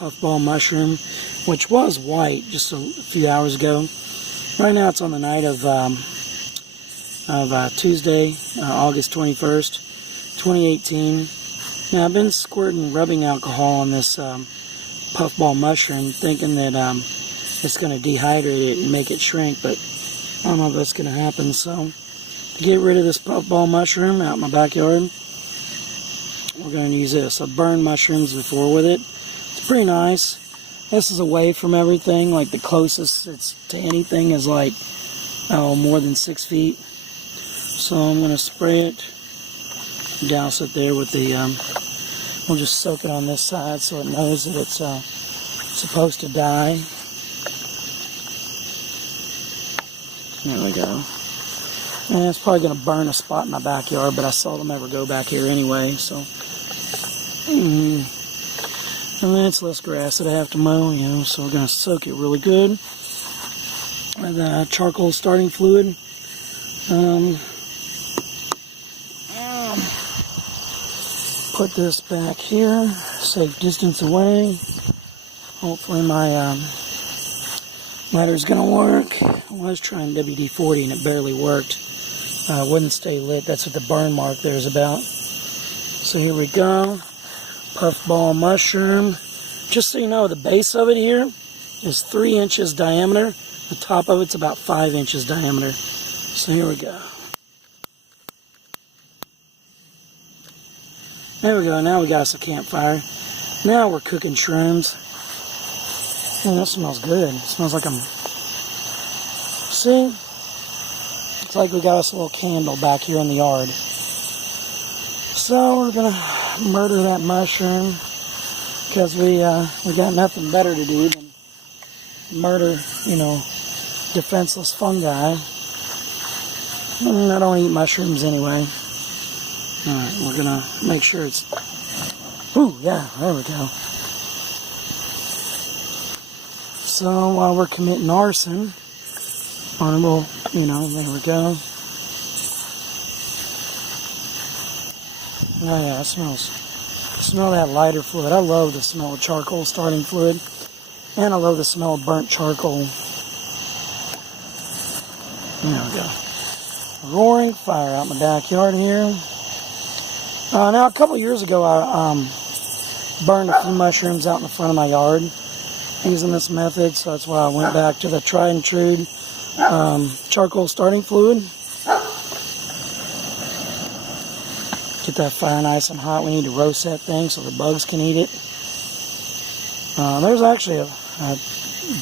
puffball mushroom, which was white just a few hours ago. Right now it's on the night of Tuesday, August 21st, 2018. Now I've been squirting rubbing alcohol on this puffball mushroom, thinking that it's going to dehydrate it and make it shrink, but I don't know if that's going to happen. So to get rid of this puffball mushroom out in my backyard, we're going to use this. I've burned mushrooms before with it. It's pretty nice. This is away from everything. Like the closest it's to anything is like, oh, more than 6 feet. So I'm going to spray it, douse it there with the, we'll just soak it on this side so it knows that it's supposed to die. There we go. And it's probably going to burn a spot in my backyard, but I seldom ever go back here anyway, so. And then it's less grass that I have to mow, you know, so we're going to soak it really good with charcoal starting fluid. Put this back here, safe distance away. Hopefully my lighter's going to work. I was trying WD-40 and it barely worked. Wouldn't stay lit. That's what the burn mark there is about. So here we go. Puffball mushroom. Just so you know, the base of it here is 3 inches diameter. The top of it's about 5 inches diameter. So here we go. There we go. Now we got us a campfire. Now we're cooking shrooms. Man, that smells good. It smells like see? It's like we got us a little candle back here in the yard. So we're going to murder that mushroom because we got nothing better to do than murder, you know, defenseless fungi. I don't eat mushrooms anyway. Alright, we're going to make sure it's... Ooh, yeah, there we go. So while we're committing arson, we'll, you know, there we go. Oh yeah, it smells. Smell that lighter fluid. I love the smell of charcoal starting fluid. And I love the smell of burnt charcoal. There we go. Roaring fire out in my backyard here. Now, a couple years ago, I burned a few mushrooms out in the front of my yard using this method, so that's why I went back to the tried and true charcoal starting fluid. Get that fire nice and hot. We need to roast that thing so the bugs can eat it. There's actually a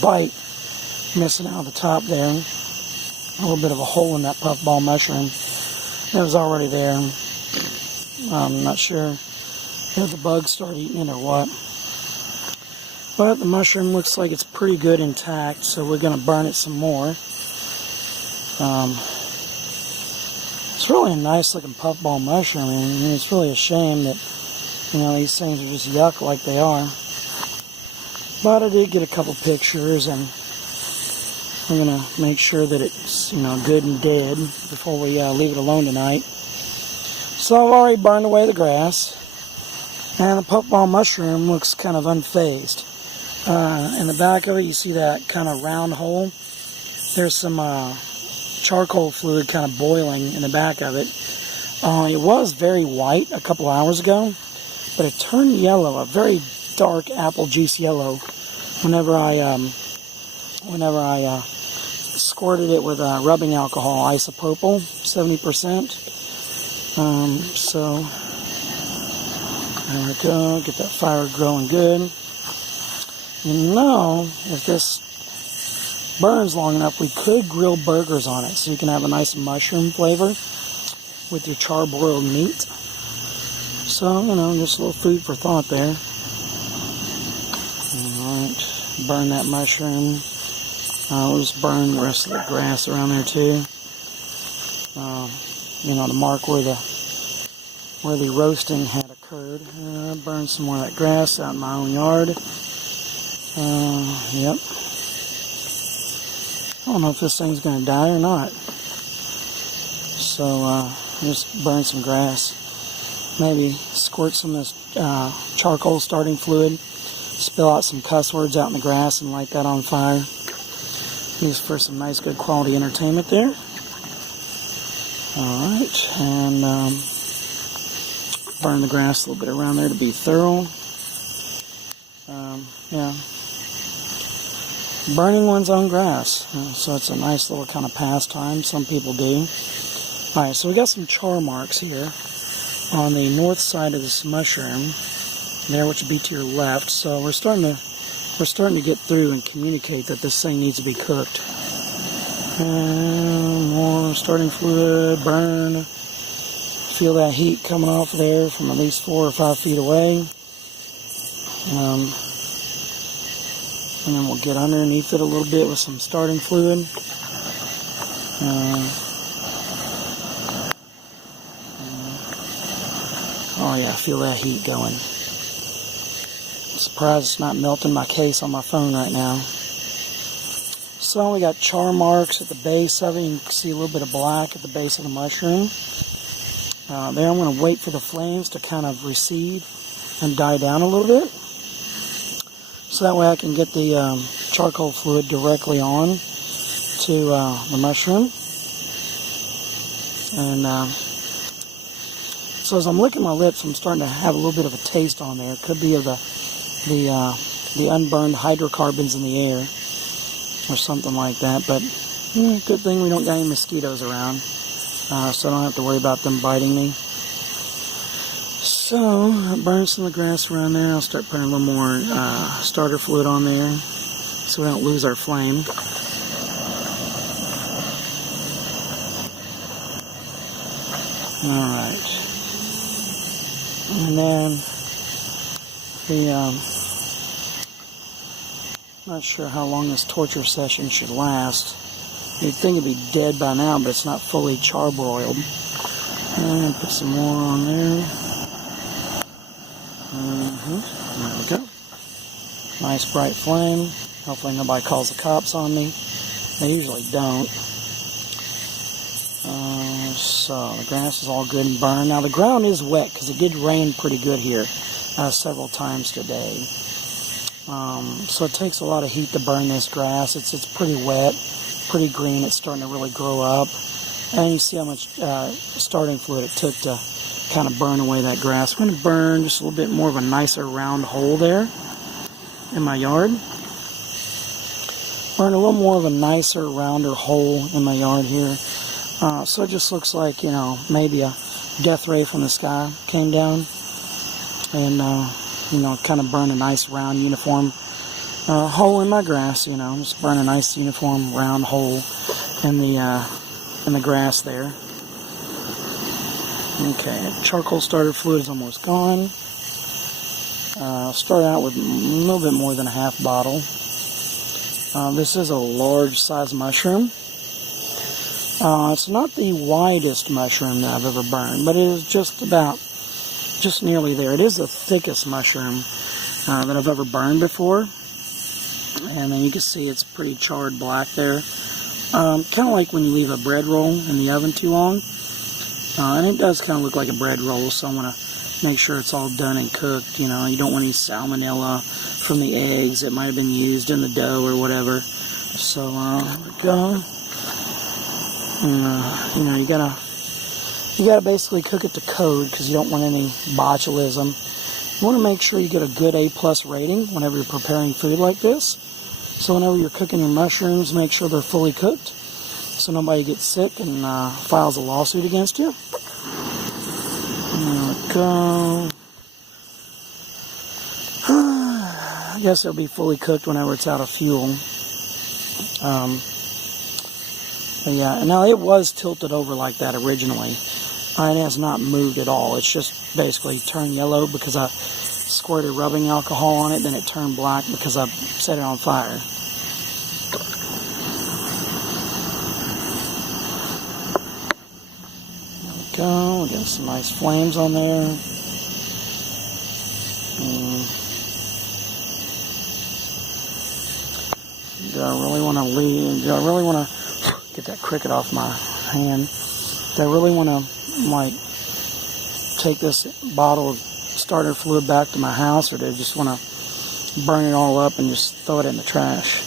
bite missing out of the top there. A little bit of a hole in that puffball mushroom. It was already there. I'm not sure if the bugs start eating it or what. But the mushroom looks like it's pretty good intact, so we're going to burn it some more. It's really a nice looking puffball mushroom, and it's really a shame that, you know, these things are just yuck like they are. But I did get a couple pictures, and we're going to make sure that it's, you know, good and dead before we leave it alone tonight. So I've already burned away the grass, and the puffball mushroom looks kind of unfazed. In the back of it, you see that kind of round hole. There's some charcoal fluid kind of boiling in the back of it. It was very white a couple hours ago, but it turned yellow, a very dark apple juice yellow, whenever I squirted it with rubbing alcohol, isopropyl, 70%. So there we go. Get that fire growing good. You know, if this burns long enough, we could grill burgers on it, so you can have a nice mushroom flavor with your charbroiled meat. So, you know, just a little food for thought there. Alright, burn that mushroom. We'll just burn the rest of the grass around there too. You know, to mark where the roasting had occurred. Burn some more of that grass out in my own yard. Yep. I don't know if this thing's going to die or not. So, just burn some grass. Maybe squirt some of this charcoal starting fluid spill out some cuss words out in the grass and light that on fire. Used for some nice, good quality entertainment there. Alright, and burn the grass a little bit around there to be thorough. Yeah. Burning one's own grass. So it's a nice little kind of pastime. Some people do. Alright, so we got some char marks here on the north side of this mushroom there, which would be to your left. So we're starting to get through and communicate that this thing needs to be cooked. And more starting fluid, burn. Feel that heat coming off there from at least 4 or 5 feet away. And then we'll get underneath it a little bit with some starting fluid. Oh yeah, feel that heat going. I'm surprised it's not melting my case on my phone right now. So we got char marks at the base of it. You can see a little bit of black at the base of the mushroom. There I'm going to wait for the flames to kind of recede and die down a little bit. So that way I can get the charcoal fluid directly on to the mushroom. And so as I'm licking my lips, I'm starting to have a little bit of a taste on there. It could be of the unburned hydrocarbons in the air or something like that. But good thing we don't got any mosquitoes around, so I don't have to worry about them biting me. So I burn some of the grass around there. I'll start putting a little more starter fluid on there so we don't lose our flame. Alright. And then not sure how long this torture session should last. You'd think it'd be dead by now, but it's not fully charbroiled. And put some more on there. There we go. Nice bright flame. Hopefully nobody calls the cops on me. They usually don't. So the grass is all good and burned. Now the ground is wet because it did rain pretty good here several times today. So it takes a lot of heat to burn this grass. It's pretty wet, pretty green. It's starting to really grow up. And you see how much starting fluid it took to kind of burn away that grass. I'm going to burn just a little bit more of a nicer round hole there in my yard. Burn a little more of a nicer, rounder hole in my yard here. So it just looks like, you know, maybe a death ray from the sky came down and, you know, kind of burn a nice round uniform hole in my grass, you know, just burn a nice uniform round hole in the grass there. Okay, charcoal starter fluid is almost gone. Start out with a little bit more than a half bottle. This is a large size mushroom. It's not the widest mushroom that I've ever burned, but it is just nearly there. It is the thickest mushroom that I've ever burned before. And then you can see it's pretty charred black there. Kind of like when you leave a bread roll in the oven too long. And it does kind of look like a bread roll, so I want to make sure it's all done and cooked. You know, you don't want any salmonella from the eggs that might have been used in the dough or whatever. So, there we go. You know, you gotta basically cook it to code because you don't want any botulism. You want to make sure you get a good A+ rating whenever you're preparing food like this. So whenever you're cooking your mushrooms, make sure they're fully cooked so nobody gets sick and files a lawsuit against you. There we go. I guess it'll be fully cooked whenever it's out of fuel. But yeah, now it was tilted over like that originally. It has not moved at all. It's just basically turned yellow because I squirted rubbing alcohol on it. Then it turned black because I set it on fire. There we go. We got some nice flames on there. Do I really want to leave? Do I really want to get that cricket off my hand? Do I really want to, like, take this bottle of starter fluid back to my house, or do I just want to burn it all up and just throw it in the trash.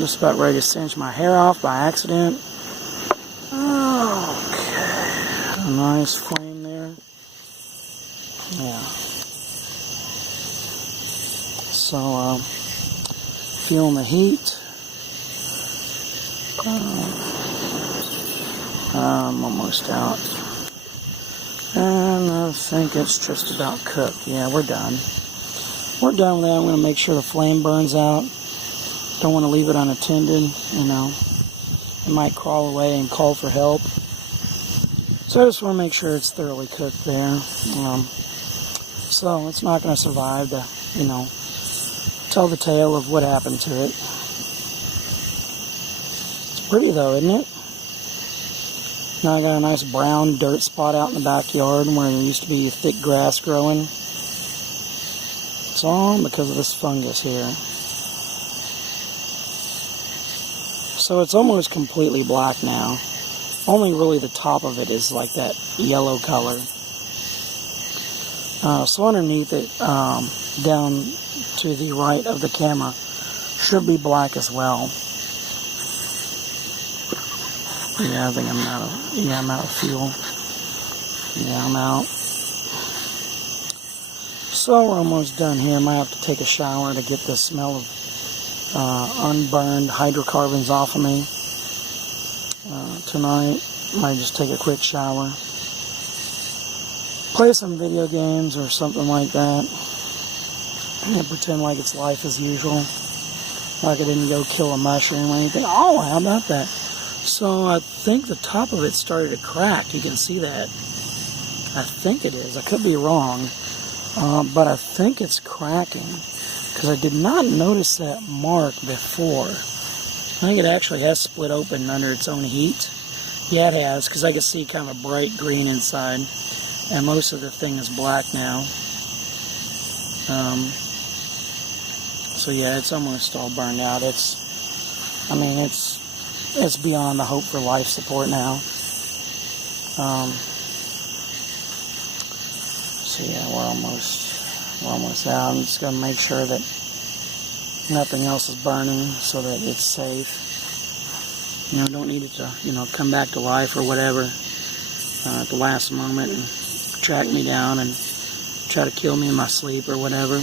Just about ready to cinch my hair off by accident. Okay, a nice flame there. Yeah. So, feeling the heat. I'm almost out. And I think it's just about cooked. Yeah, we're done. We're done with that. I'm going to make sure the flame burns out. Don't want to leave it unattended, you know. It might crawl away and call for help. So I just want to make sure it's thoroughly cooked there. So it's not going to survive to, you know, tell the tale of what happened to it. It's pretty though, isn't it? Now I got a nice brown dirt spot out in the backyard where there used to be thick grass growing. It's all because of this fungus here. So it's almost completely black now. Only really the top of it is like that yellow color. So underneath it, down to the right of the camera, should be black as well. Yeah, I think I'm out of fuel. Yeah, I'm out. So we're almost done here. I might have to take a shower to get the smell of unburned hydrocarbons off of me tonight. Might just take a quick shower. Play some video games or something like that. And pretend like it's life as usual. Like I didn't go kill a mushroom or anything. Oh, how about that? So I think the top of it started to crack. You can see that. I think it is. I could be wrong. But I think it's cracking. Because I did not notice that mark before. I think it actually has split open under its own heat. Yeah, it has. Because I can see kind of a bright green inside. And most of the thing is black now. So yeah, it's almost all burned out. It's beyond the hope for life support now. So yeah, we're almost out. I'm just gonna make sure that nothing else is burning so that it's safe. You know, don't need it to, you know, come back to life or whatever at the last moment and track me down and try to kill me in my sleep or whatever.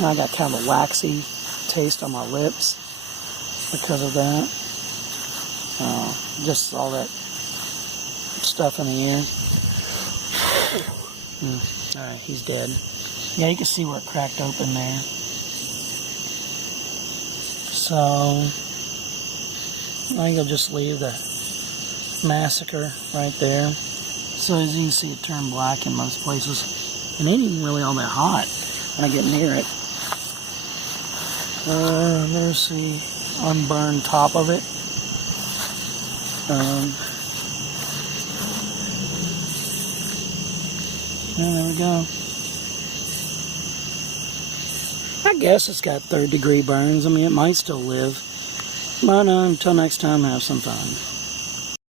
Now I got kind of a waxy taste on my lips because of that. Just all that stuff in the air. Alright, he's dead. Yeah, you can see where it cracked open there. So, I think I'll just leave the massacre right there. So as you can see, it turned black in most places. And it ain't even really all that hot when I get near it. There's the unburned top of it. There we go. I guess it's got third-degree burns. I mean, it might still live. But until next time, have some fun.